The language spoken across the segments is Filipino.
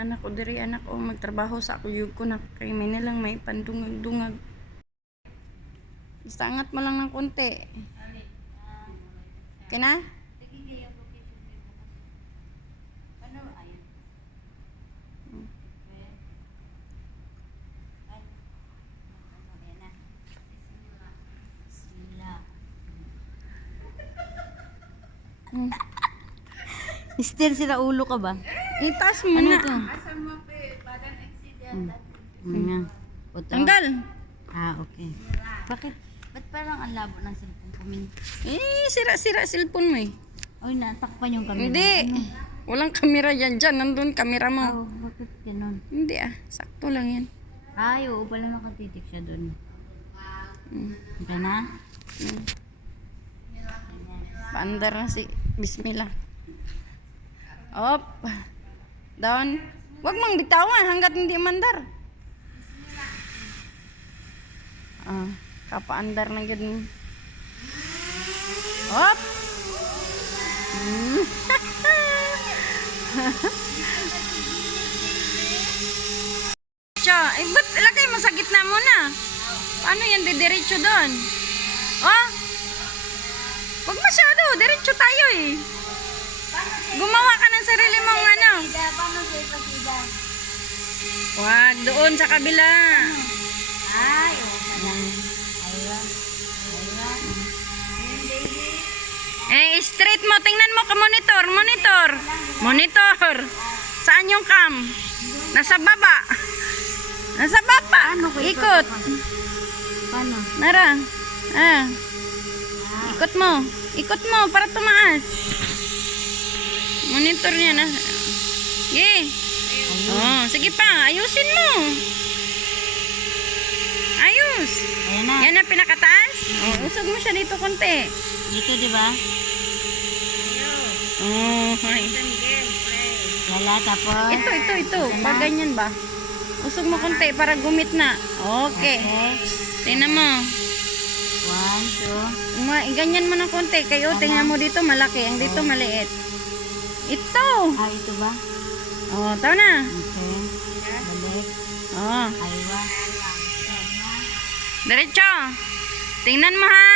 Anak ko diri, anak ko magtrabaho sa kuyog ko na kay may nilang may pandungag-dungag. Basta angat mo lang ng konti. Okay na? Mister, sila ulo ka ba? Itas mo Ano na. to? Nga. Tanggal. Ah, okay. Bakit? Ba't parang ang labo ng cellphone ko? Sira-sira cellphone mo eh. Ay, natakpan yung camera. Hindi. Walang kamera yan dyan. Nandun kamera mo. Oh, bakit ganun? Hindi sakto lang yan. Ay, oo pala nakatitik siya doon. Okay na? Paandar na si Bismillah. Up. Down. Wag mang bitawan hanggat hindi mandar. Kapaandar na gid. Up. Cha, ba't ilagay mo sa gitna muna? Paano yan didiretso doon? Oh? Wag masyado, diretso tayo eh. Gumawa ka ng sarili mong ano. Paano sa ipasida? Wag, doon sa kabila. Ay, oo pala. Aywa. Straight mo, tingnan mo ka monitor. Monitor. Saan yung cam? Nasa baba. Paano ko Ikot. Paano? Nara. Ikot mo para tumaas. Monitor niya na. Oh, sige pa, ayusin mo. Ayos. Ayan na. Yan ang pinakataas. Oh, usog mo siya dito konti. Dito, di ba? Oh, hi. Wala, tapos. Ito. Pag ganyan ba? Usog mo konti para gumit na. Okay. Tingnan mo. 1, 2. Ganyan mo ng konti. Kayo, tingnan mo dito malaki. Ang dito maliit. Ito. Ah, ito ba? Oh, tao na. Okay. Balik. Oh, Aywa. diretso. Tingnan mo ha.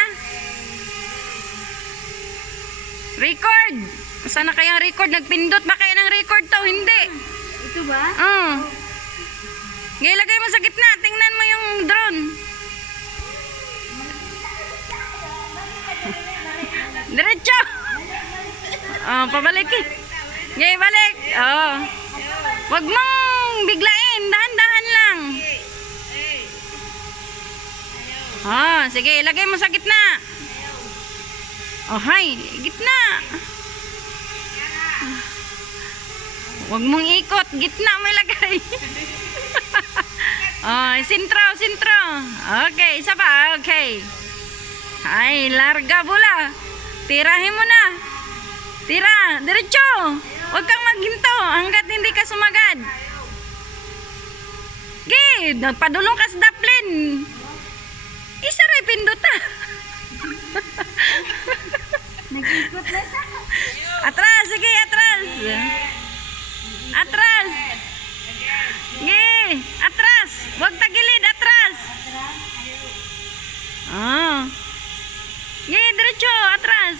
Record. Sana kayang record? Nagpindot ba kayo ng record to? Hindi. Ito ba? Oh. Ilagay mo sa gitna. Tingnan mo yung drone. Diretso. Oh, pabalik eh. Ngayon, balik. Oh. Wag mong biglain. Dahan-dahan lang. Oh, sige. Ilagay mo sa gitna. Oh, hi. Gitna. Wag mong ikot. Gitna mo ilagay. Oh, sintro. Okay, isa pa. Okay. Ay, larga bula. Tirahin mo na. Tira, diretso. Huwag kang maghinto hanggat hindi ka sumagad. Okay, nagpadulong ka sa daplin. Isa rin pinduta. Nag-ikot na siya. Atras, sige, atras. Atras. Sige, atras. Huwag tagilid, atras. Oh. Sige, diretso, atras.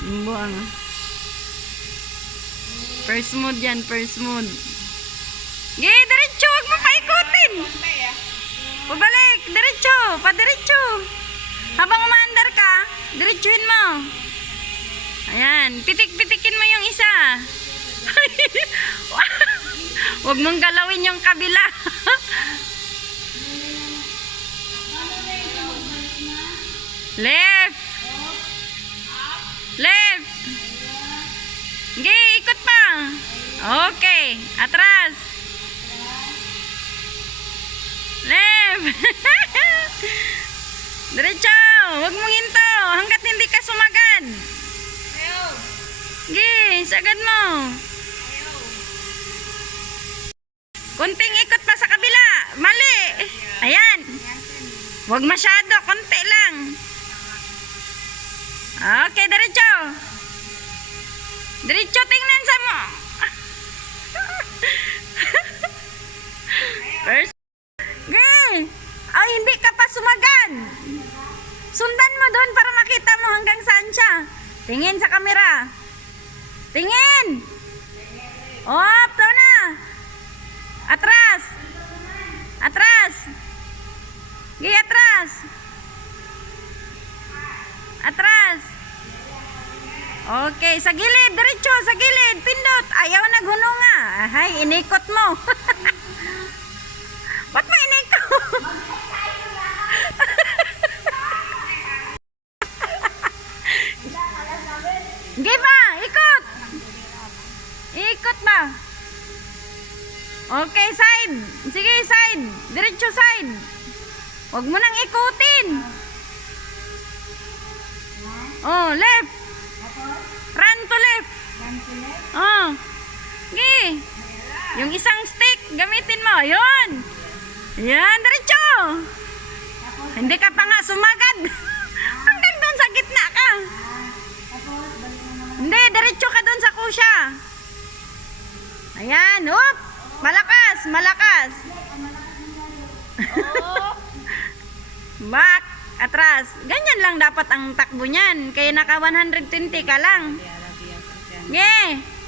Buang. First mode yan, first mode. Sige, diretso, huwag mo paikutin. Pabalik, diretso, padiretso. Habang umaandar ka, diretsuhin mo. Ayan, pitik-pitikin mo yung isa. Huwag mong galawin yung kabila. Left. Left. Sige, ikot pa. Okay, atras. Left. Diretso. Huwag mong hinto hanggat hindi ka sumagad. Sige, sagad mo. Kunting ikot pa sa kabila. Mali. Ayan. Huwag masyado, konti lang. Okay, diretso. Diretso, tingnan sa sumagad. Sundan mo doon para makita mo hanggang saan siya. Tingin sa camera. Tingin. Op, to na. Atras. Atras. Gi, atras. Atras. Okay, sa gilid, diretso, sa gilid, pindot. Ayaw naghununga. Ay, inikot mo. Ba't mo inikot? Sige ba, ikot. Ikot ba? Okay, side. Sige, side. Diretso side. Huwag mo nang ikutin. Oh, left. Run to left. Oh. Sige. Yung isang stick, gamitin mo. Yun. Yan, diretso. Hindi ka pa nga sumagad. Hanggang doon sa gitna ka. Hindi, diretso ka doon sa kusya. Ayan, up. Malakas, malakas. Back, atras. Ganyan lang dapat ang takbo niyan. Kaya naka 120 ka lang. Yeah.